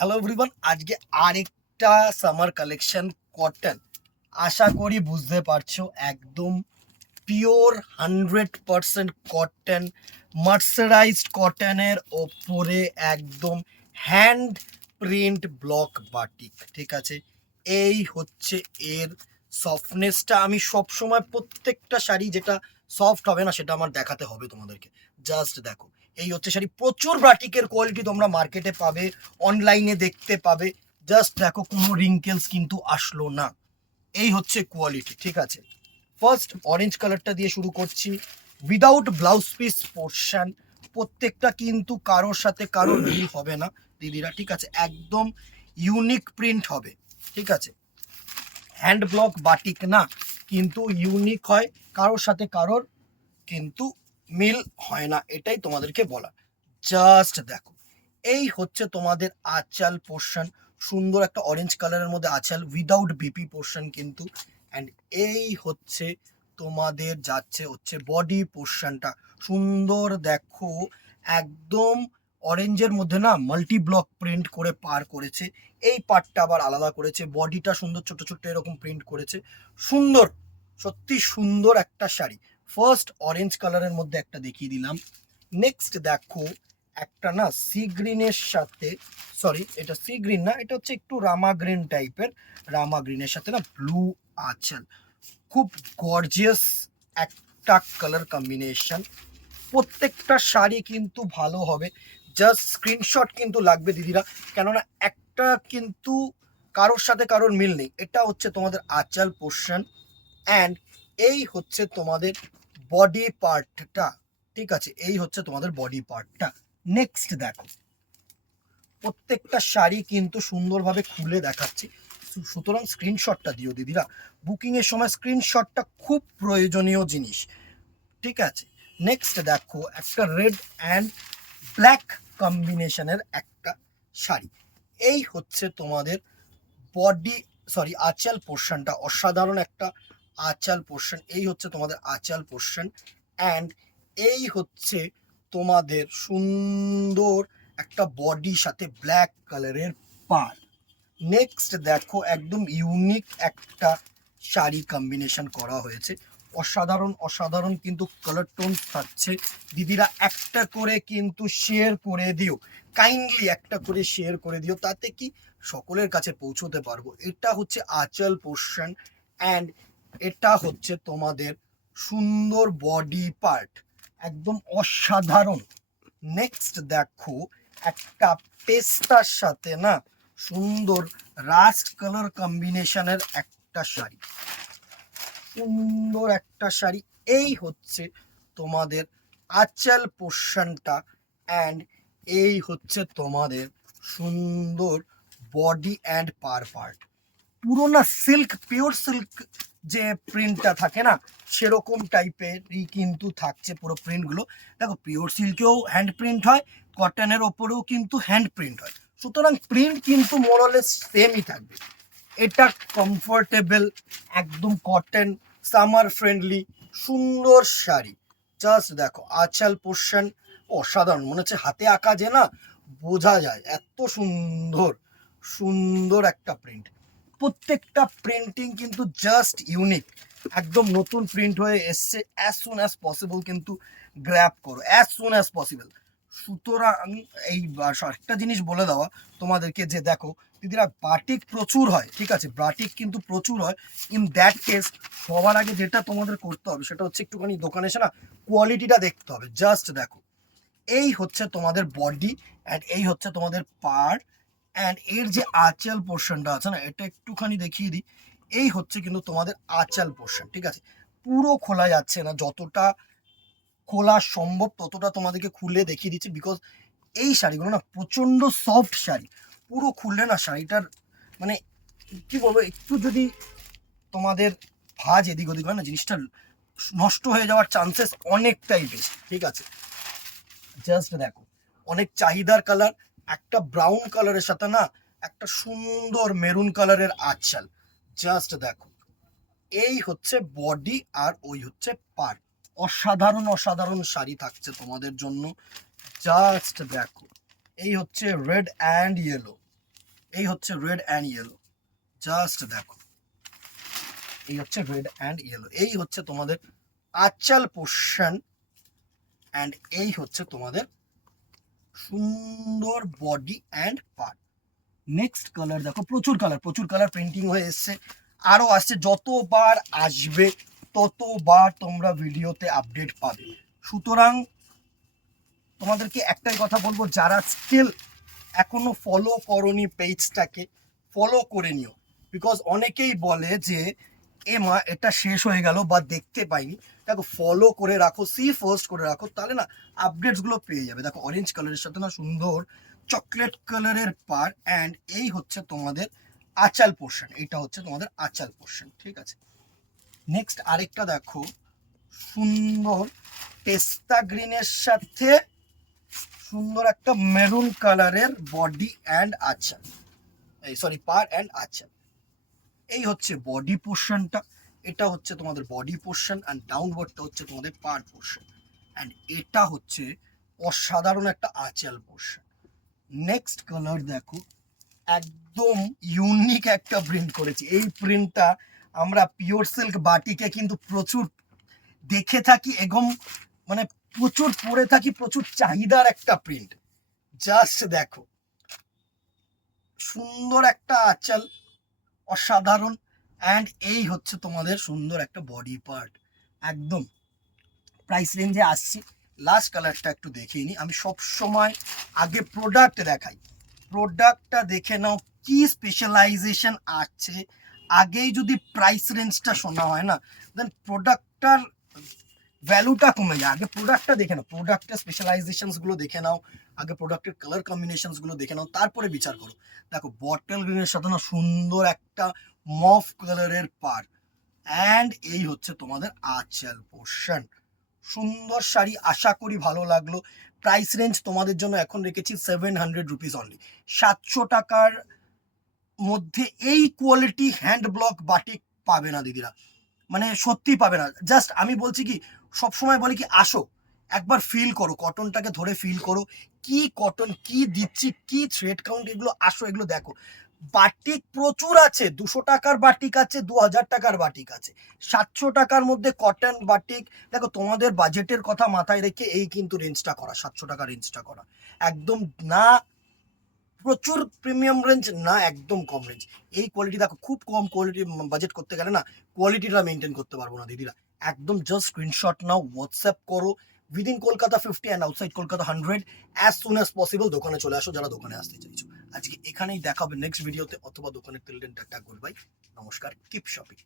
Hello everyone, আজকে আরেকটা summer collection cotton. আশা করি বুঝতে পারছো, একদম পিওর 100% কটন, মার্সারাইজড কটনের ওপরে একদম হ্যান্ড প্রিন্ট ব্লক বাটিক। ঠিক আছে, এই হচ্ছে এর সফটনেসটা। আমি সবসময় প্রত্যেকটা শাড়ি যেটা সফট হবে না সেটা আমার দেখাতে হবে তোমাদেরকে। জাস্ট দেখো, এই হচ্ছে শাড়ি। প্রচুর বাটিকের কোয়ালিটি তোমরা মার্কেটে পাবে, অনলাইনে দেখতে পাবে। জাস্ট দেখো, কোনো রিঙ্কেলস কিন্তু আসলো না। এই হচ্ছে কোয়ালিটি। ঠিক আছে, ফার্স্ট অরেঞ্জ কালারটা দিয়ে শুরু করছি। উইদাউট ব্লাউজ পিস পোর্শন, প্রত্যেকটা কিন্তু কারোর সাথে কারোর মিল হবে না দিদিরা। ঠিক আছে, একদম ইউনিক প্রিন্ট হবে। ঠিক আছে, হ্যান্ড ব্লক বাটিক না, কিন্তু ইউনিক হয়, কারোর সাথে কারোর কিন্তু মিল হয় না, এটাই তোমাদেরকে বলা। জাস্ট দেখো, এই হচ্ছে তোমাদের আঁচাল পোর্শন। সুন্দর একটা অরেঞ্জ কালারের মধ্যে আঁচাল, উইদাউট বিপি পোর্শন কিন্তু। অ্যান্ড এই হচ্ছে তোমাদের যাচ্ছে হচ্ছে বডি পোর্শনটা। সুন্দর দেখো, একদম অরেঞ্জের মধ্যে না মাল্টি ব্লক প্রিন্ট করে পার করেছে। এই পার্টটা আবার আলাদা করেছে, বডিটা সুন্দর ছোট ছোট এরকম প্রিন্ট করেছে। সুন্দর, সত্যি সুন্দর একটা শাড়ি। ফার্স্ট অরেঞ্জ কালারের মধ্যে একটা দেখিয়ে দিলাম। নেক্সট দেখো, একটা না সি গ্রিনের সাথে, সরি এটা সি গ্রিন না, এটা হচ্ছে একটু রামা গ্রিন টাইপের। রামা গ্রিনের সাথে না ব্লু আঁচল, খুব গর্জিয়াস একটা কালার কম্বিনেশন। প্রত্যেকটা শাড়ি কিন্তু ভালো হবে। জাস্ট স্ক্রিনশট কিন্তু লাগবে দিদিরা, কেননা একটা কিন্তু কারোর সাথে কারোর মিল নেই। এটা হচ্ছে তোমাদের আঁচল পোর্শন, অ্যান্ড এই হচ্ছে তোমাদের বডি পার্টটা। ঠিক আছে, এই হচ্ছে তোমাদের বডি পার্টটা। নেক্সট দেখো, প্রত্যেকটা শাড়ি কিন্তু সুন্দরভাবে খুলে দেখাচ্ছি, সুতরাং স্ক্রিনশটটা দিও দিদিরা। বুকিংয়ের সময় স্ক্রিনশটটা খুব প্রয়োজনীয় জিনিস। ঠিক আছে, নেক্সট দেখো, একটা রেড অ্যান্ড ব্ল্যাক কম্বিনেশনের একটা শাড়ি। এই হচ্ছে তোমাদের বডি, সরি আঁচল পোর্শনটা। অসাধারণ একটা আঁচল পোর্শন, এই হচ্ছে তোমাদের আঁচল পোর্শন। অ্যান্ড এই হচ্ছে তোমাদের সুন্দর একটা বডির সাথে ব্ল্যাক কালারের পার। নেক্সট দেখো, একদম ইউনিক একটা শাড়ি কম্বিনেশন করা হয়েছে। অসাধারণ অসাধারণ কিন্তু কালার টোন থাকছে দিদিরা। একটা করে কিন্তু শেয়ার করে দিও, কাইন্ডলি একটা করে শেয়ার করে দিও, তাতে কি সকলের কাছে পৌঁছতে পারবো। এটা হচ্ছে আঁচল পোর্শন, অ্যান্ড এটা হচ্ছে তোমাদের সুন্দর বডি পার্ট, একদম অসাধারণ। নেক্সট দেখো, একটা পেস্তার সাথে না সুন্দর রাস্ট কালার কম্বিনেশনের একটা শাড়ি, সুন্দর একটা শাড়ি। এই হচ্ছে তোমাদের আঁচল পোর্শনটা, অ্যান্ড এই হচ্ছে তোমাদের সুন্দর বডি অ্যান্ড পার পার্ট। পুরো না সিল্ক, পিওর সিল্ক যে প্রিন্টটা থাকে না, সেরকম টাইপেরই কিন্তু থাকছে পুরো প্রিন্টগুলো। দেখো, পিওর সিল্কেও হ্যান্ড প্রিন্ট হয়, কটনের ওপরেও কিন্তু হ্যান্ড প্রিন্ট হয়, সুতরাং প্রিন্ট কিন্তু মোরলেস সেমই থাকবে। এটা কমফোর্টেবল, একদম কটন, সামার ফ্রেন্ডলি, সুন্দর শাড়ি। জাস্ট দেখো, আঁচল পোর্শন অসাধারণ, মনে হচ্ছে হাতে আঁকা, যে না বোঝা যায় এত সুন্দর সুন্দর একটা প্রিন্ট। প্রত্যেকটা প্রিন্টিং কিন্তু জাস্ট ইউনিক, একদম নতুন প্রিন্ট হয়ে এসছে। অ্যাজ সুন অ্যাজ পসিবল কিন্তু গ্র্যাব করো, অ্যাজ সুন অ্যাজ পসিবল। সুতরাং এই একটা জিনিস বলে দেওয়া তোমাদেরকে, যে দেখো দিদিরা, বাটিক প্রচুর হয়, ঠিক আছে, বাটিক কিন্তু প্রচুর হয়। ইন দ্যাট কেস সবার আগে যেটা তোমাদের করতে হবে সেটা হচ্ছে একটুখানি দোকানে এসে না কোয়ালিটিটা দেখতে হবে। জাস্ট দেখো, এই হচ্ছে তোমাদের বডি, অ্যান্ড এই হচ্ছে তোমাদের পার, অ্যান্ড এর যে আঁচল পোর্শনটা আছে না, এটা একটুখানি দেখিয়ে দিই। এই হচ্ছে কিন্তু তোমাদের আঁচল পোর্শন। ঠিক আছে, পুরো খোলা যাচ্ছে না, যতটা খোলা সম্ভব ততটা তোমাদেরকে খুলে দেখিয়ে দিচ্ছি, বিকজ এই শাড়িগুলো না প্রচণ্ড সফট শাড়ি। পুরো খুললে না শাড়িটার মানে কি বলবো, একটু যদি তোমাদের ভাঁজ এদিক ওদিক হয় না, জিনিসটা নষ্ট হয়ে যাওয়ার চান্সেস অনেকটাই বেশি। ঠিক আছে, জাস্ট দেখো, অনেক চাহিদার কালার, একটা ব্রাউন কালারের সাথে না একটা সুন্দর মেরুন কালারের আঁচল। জাস্ট দেখো, এই হচ্ছে বডি, আর ওই হচ্ছে পার। অসাধারণ অসাধারণ শাড়ি থাকছে তোমাদের জন্য। জাস্ট দেখো, এই হচ্ছে রেড অ্যান্ড ইয়েলো, এই হচ্ছে রেড অ্যান্ড ইয়েলো, জাস্ট দেখো, এই হচ্ছে রেড অ্যান্ড ইয়েলো, এই হচ্ছে তোমাদের আঁচল পোর্শন, অ্যান্ড এই হচ্ছে তোমাদের সুন্দর body and part. Next colour দেখো, প্রচুর কালার প্রিন্টিং হয়ে এসছে, আরো আসছে, যতবার আসবে ততবার তোমরা ভিডিওতে আপডেট পাবে। সুতরাং তোমাদেরকে একটাই কথা বলবো, যারা স্টিল এখনো ফলো করনি পেজটাকে, ফলো করে নিও। বিকজ অনেকেই বলে যে এ মা এটা শেষ হয়ে গেল বা দেখতে পাইনি, দেখো ফলো করে রাখো, সি ফার্স্ট করে রাখো, তাহলে না আপডেটসগুলো পেয়ে যাবে। দেখো অরেঞ্জ কালারের সাথে না সুন্দর চকলেট কালারের পার, অ্যান্ড এই হচ্ছে তোমাদের আঁচল পোর্শন, এটা হচ্ছে তোমাদের আঁচল পোর্শন, ঠিক আছে। নেক্সট আরেকটা দেখো, সুন্দর পেস্তা গ্রিনের সাথে সুন্দর একটা মেরুন কালারের বডি অ্যান্ড আঁচল, এই সরি পার অ্যান্ড আঁচল। এই হচ্ছে বডি পোর্শনটা, এটা হচ্ছে তোমাদের বডি পোর্শন, অ্যান্ড ডাউনওয়ার্ডটা হচ্ছে তোমাদের পার পোর্শন, অ্যান্ড এটা হচ্ছে অসাধারণ একটা আঁচল পোর্শন। নেক্সট কালার দেখো, একদম ইউনিক একটা প্রিন্ট করেছি। এই প্রিন্টটা আমরা পিওর সিল্ক বাটিকে কিন্তু প্রচুর দেখে থাকি, এবং মানে প্রচুর পরে থাকি, প্রচুর চাহিদার একটা প্রিন্ট। জাস্ট দেখো, সুন্দর একটা আঁচল, অসাধারণ, অ্যান্ড এই হচ্ছে তোমাদের সুন্দর একটা বডি পার্ট। একদম প্রাইস রেঞ্জে আসছি। লাস্ট কালারটা একটু দেখিয়ে নিই, আমি সব সময় আগে প্রোডাক্ট দেখাই, প্রোডাক্টটা দেখে নাও কি স্পেশালাইজেশন আছে, আগেই যদি প্রাইস রেঞ্জটা শোনা হয় না, দেন প্রোডাক্টটার ভ্যালুটা কমে যায়। আগে প্রোডাক্টটা দেখে নাও, প্রোডাক্টের স্পেশালাইজেশনসগুলো দেখে নাও, আগে প্রোডাক্টের কালার কম্বিনেশনসগুলো দেখে নাও, তারপরে বিচার করো। দেখো বটল গ্রিনের সাথে না সুন্দর একটা মফ কালারের পার, অ্যান্ড এই হচ্ছে তোমাদের আঁচল পোর্শন। সুন্দর শাড়ি, আশা করি ভালো লাগলো। প্রাইস রেঞ্জ তোমাদের জন্য এখন রেখেছি 700 রুপিস অনলি, 700 টাকার মধ্যে এই কোয়ালিটি হ্যান্ড ব্লক বাটিক পাবে না দিদিরা, মানে সত্যি পাবে না। জাস্ট আমি বলছি কি, সবসময় বলি কি, আসো একবার ফিল করো, কটনটাকে ধরে ফিল করো, কি কটন, কি দিচ্ছি, কি থ্রেড কাউন্ট, এগুলো আসো, এগুলো দেখো। বাটিক প্রচুর আছে, 200 টাকার বাটিক আছে, 2000 টাকার বাটিক আছে, 700 টাকার মধ্যে কটন বাটিক। দেখো তোমাদের বাজেটের কথা মাথায় রেখে এই কিন্তু রেঞ্জটা করা, 700 টাকা রেঞ্জটা করা, একদম না প্রচুর প্রিমিয়াম রেঞ্জ, না একদম কম রেঞ্জ। এই কোয়ালিটি দেখো, খুব কম কোয়ালিটি বাজেট করতে গেলে না কোয়ালিটিটা মেনটেন করতে পারবো না দিদিরা। একদম জাস্ট স্ক্রিনশট নাও, হোয়াটসঅ্যাপ করো, within Kolkata 50 and outside Kolkata 100, as soon as possible দোকানে চলে আসো যারা দোকানে আসতে চাইছো। আজকে এখানেই দেখা হবে নেক্সট ভিডিওতে, অথবা দোকানের till then tata, goodbye, নমস্কার, কিপ শপিং।